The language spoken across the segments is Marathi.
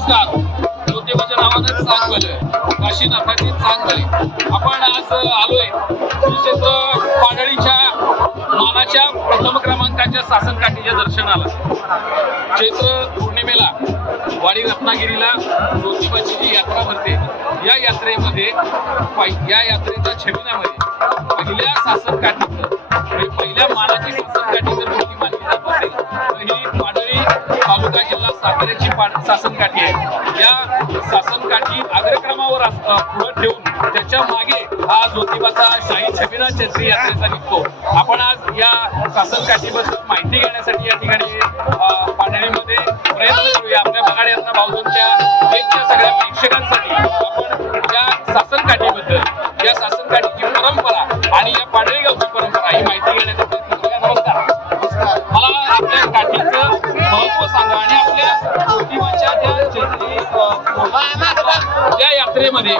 नमस्कार. ज्योतिबाच्या नावानं चांग झालंय, काशीनाथाची चांग झाली. आपण आज आलोय श्री क्षेत्र पाडळीच्या मानाच्या प्रथम क्रमांकाच्या सासनकाठीच्या दर्शनाला. चैत्र पौर्णिमेला वाडी रत्नागिरीला ज्योतिबाची जी यात्रा भरते, या यात्रेमध्ये या यात्रेच्या छबिन्यामध्ये पहिल्या सासनकाठीचं पहिल्या मानाची सासनकाठी जर मोठी मानली जात असेल तर ही पाडळी तालुका जिल्हा साताऱ्याची सासनकाठी आहे. या सासनकाठी अग्रक्रमावर पुढे ठेवून त्याच्या मागे हा ज्योतिबाचा शाही छबिना चैत्री यात्रेचा निघतो. आपण आज या सासनकाठीबद्दल माहिती घेण्यासाठी या ठिकाणी पाडळीमध्ये प्रयत्न करूया. आपल्या बगाड यात्रा भाऊजनच्या देशच्या सगळ्या प्रेक्षकांसाठी आपण या सासनकाठीबद्दल, या सासनकाठीची परंपरा आणि या पाडळी गावची परंपरा ही माहिती घेण्याचा प्रयत्न करूया. नमस्कार. मला आपल्या काठीचं महत्व सांगा आणि आपल्या ज्योतिबाच्या त्या यात्रेमध्ये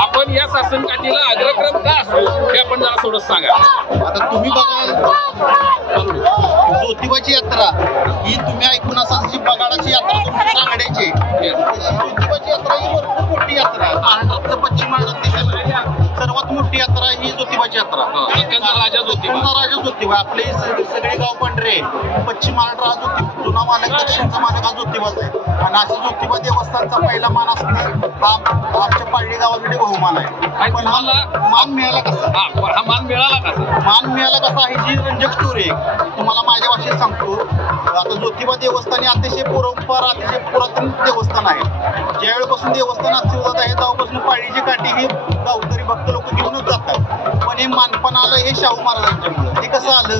आपण या सासनकाठीला अग्रक्रम का असतो हे आपण जरा थोडं सांगा. आता तुम्ही बघा, ज्योतिबाची यात्रा ही तुम्ही ऐकून असाल जी बगाडाची यात्रा तुमची रांगड्याची, ज्योतिबाची यात्रा ही भरपूर मोठी यात्रा आहे. महाराष्ट्रातलं पश्चिम महाराष्ट्रात सर्वात मोठी यात्रा ही ज्योतिबाची यात्रा. राजा ज्योतिबा आपले सगळे गाव पांढरे, पश्चिम महाराष्ट्र हा ज्योतिबा जुना मालक, दक्षिणचा मालक हा ज्योतिबाच आहे. आणि असा ज्योतिबा देवस्थानचा पहिला मान असणे हा आमच्या पाडळी गावासाठी बहुमान आहे. पण हा मान मिळाला कसा? हा मान मिळाला कसा? मान मिळाला कसा ही जी रंजक स्टोरी आहे तुम्हाला माझ्या भाषेत सांगतो. आता ज्योतिबा देवस्थान हे अतिशय परंपरा, अतिशय पुरातन देवस्थान आहे. ज्यावेळेपासून देवस्थान अस्तित्वात आहे तेव्हापासून पाळीची काठी ही गावकरी भक्त लोक घेऊनच जातात. पण हे मानपण आलं हे शाहू महाराजांच्यामुळे. हे कसं आलं,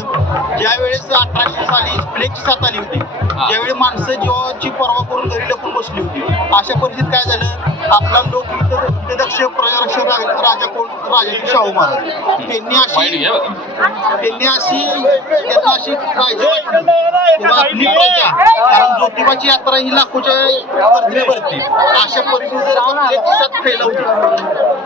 ज्यावेळेस 1800 साली प्लेगची साथ आली होती, ज्यावेळी माणसं जीवाची पर्वा करून घरी लपून बसली होती, अशा परिस्थितीत काय झालं, आपला लोक दक्ष प्रजारक्षक राजा कोण, राजा शाहू महाराज, त्यांनी अशी काळजी वाटली प्रजा, कारण ज्योतिबाची यात्रा ही लाखोच्या गर्दीने भरते. अशा परिस्थितीत जर प्लेगची साथ फैलवली,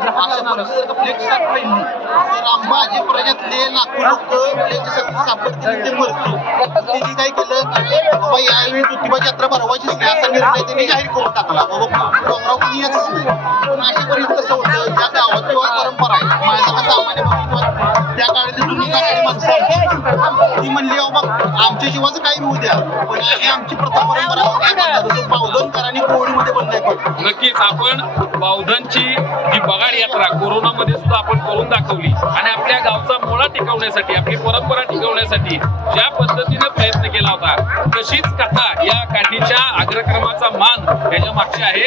अशा परिस्थितीत जर प्लेगची साथ फैलली तर माझे प्रजातले लाखो लोक प्लेगच्या साथ सापडतील, ते मरतील. त्यांनी काय केलं, बाबा यावेळी ज्योतिबाची यात्रा भरवायचीच नाही असा निर्णय त्यांनी जाहीर करून टाकला. बाबा डोंगराव कोणी यायचंच नाही. पण अशा परिस्थितीत कसं होतं, ज्या गावात जेव्हा परंपरा आहे, माझा सामान्य त्या काळातली जुनी गाडी माणसं ती म्हणली, बाबा आमच्या जीवाचं काही होऊ द्या, पण ही आमची प्रथा परंपरा जसं बावधनकर आणि कोळीमध्ये बंद आहे. नक्कीच आपण बावधनची जी बगाड यात्रा कोरोनामध्ये सुद्धा आपण करून दाखवली आणि आपल्या गावचा मुळा टिकवण्यासाठी, आपली परंपरा टिकवण्यासाठी ज्या पद्धतीने प्रयत्न केला होता, तशीच कथा या काठीच्या अग्रक्रमाचा मान याच्या मागची आहे.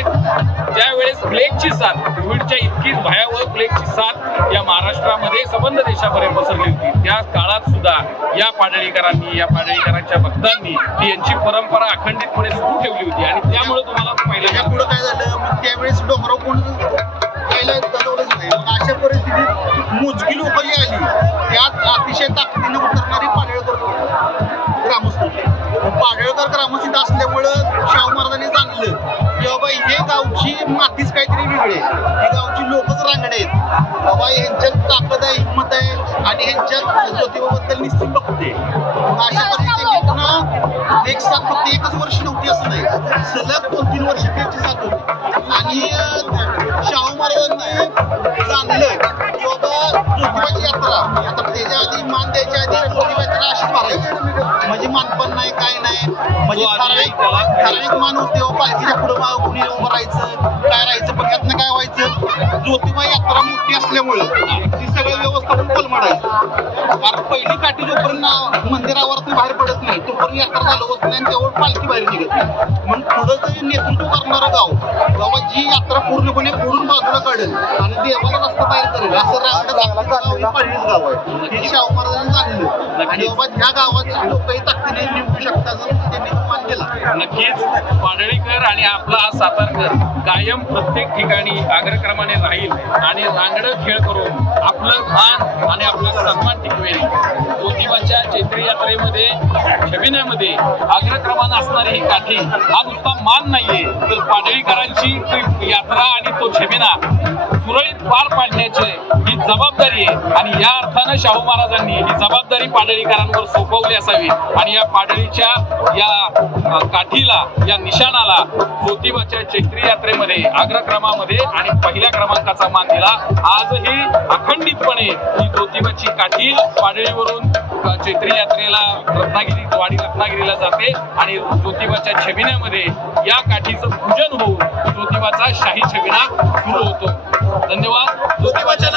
ज्यावेळेस प्लेगची साथ, कोविडच्या इतकीच भयावह प्लेगची साथ या महाराष्ट्रामध्ये संबंध देशापर्यंत पसरली होती, त्या काळात सुद्धा या पाडळीकरांनी, या पाडळीकरांच्या भक्तांनी ती यांची परंपरा अखंडितपणे सुरू ठेवली होती. आणि त्यामुळे तुम्हाला पहिल्या पुढे काय झालं, मग त्यावेळेस डोंगराव कोण पहिला चालवलंच नाही. अशा परिस्थितीत मोजकी लोक जी आली त्यात अतिशय ताकदीने उतरणारी पाडळकर ग्रामस्थ होते. पाडळकर ग्रामस्थित असल्यामुळं शाहू महाराजांनी जाणलं की बाबा हे गावची मातीच काहीतरी वेगळी आहे, हे गावची लोकच रांगडे आहेत, बाबा ह्यांच्यात ताकद आहे, हिंमत आहे आणि ह्यांच्यात ज्योतिबाबद्दल निश्चित बघते. अशा परिस्थितीत पुन्हा एक साथ फक्त एकच वर्ष नव्हती असं नाही, सलग 2-3 वर्ष त्याची साथ होती. आणि शाहू महाराजांनी जाणलं की बाबा ज्योतिबाची यात्रा आता त्याच्या आधी मान द्यायच्या आधी ज्योतिबा यात्रा अशीच भरायची, म्हणजे मानपण नाही काय नाही, म्हणजे ठराविक मान होते. पालखीच्या पुढे कुणी उभं राहायचं काय राहायचं, पण यातनं काय व्हायचं, ज्योतिबा यात्रा मोठी असल्यामुळं ती सगळं व्यवस्थापन कोलमडायचं. कारण पहिली काठी जोपर्यंत मंदिरावर बाहेर पडत नाही तोपर्यंत यात्रा चालू होत नाही, तेवढं पालखी बाहेर निघत नाही. म्हणून पुढं जे नेतृत्व करणारं गाव बाबा जी यात्रा पूर्णपणे पुढून बाजूला काढेल आणि देवाला रस्ता तयार करेल असं पाडळीच गाव आहे. हे शाहू महाराजांनी जाणलं आणि बाबा ह्या गावाची लोकही ताकदीने निवडू शकतात, त्यांनी मान केला. नक्कीच पाडळीकर आणि आपला हा सातारकर कायम प्रत्येक ठिकाणी अग्रक्रमाने राहील आणि रांगडं खेळ करून आपलं मान आणि आपला सन्मान टिकवेल. ज्योतिबाच्या चैत्री यात्रेमध्ये छबिन्यामध्ये अग्रक्रमानं असणारी ही काठी हा नुसता मान नाहीये, तर पाडळीकरांची यात्रा आणि तो छबिना सुरळीत पार पाडण्याची ही जबाबदारी आहे आणि या अर्थानं शाहू महाराजांनी ही जबाबदारी पाडळीकरांवर सोपवली असावी आणि या पाडळीच्या या काठीला या निशाणाला ज्योतिबाच्या चैत्री यात्रेमध्ये अग्रक्रमामध्ये आणि पहिल्या क्रमांकाचा मान दिला. आजही अखंडितपणे ही ज्योतिबाची काठी पाडळीवरून चैत्री यात्रेला वाडी रत्नागिरीला जाते आणि ज्योतिबाच्या छबिन्यामध्ये या काठीचं पूजन होऊन ज्योतिबाचा शाही छबिना सुरू होतो. धन्यवाद. ज्योतिबाच्या